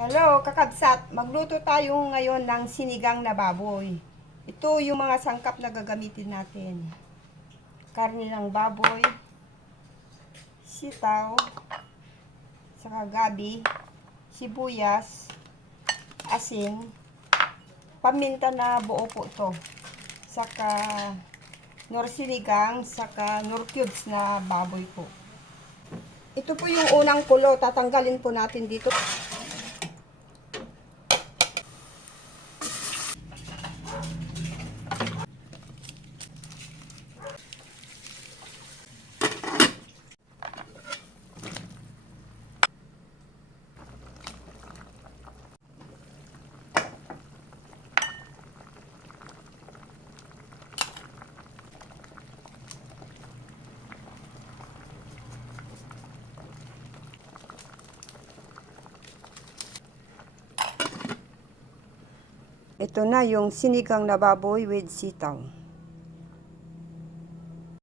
Hello, kakabsat. Magluto tayo ngayon ng sinigang na baboy. Ito yung mga sangkap na gagamitin natin. Karne ng baboy, sitaw, saka gabi, sibuyas, asin, paminta na buo po ito. Saka nor sinigang, saka nor cubes na baboy po. Ito po yung unang kulo. Tatanggalin po natin dito. Ito na yung sinigang na baboy with sitaw.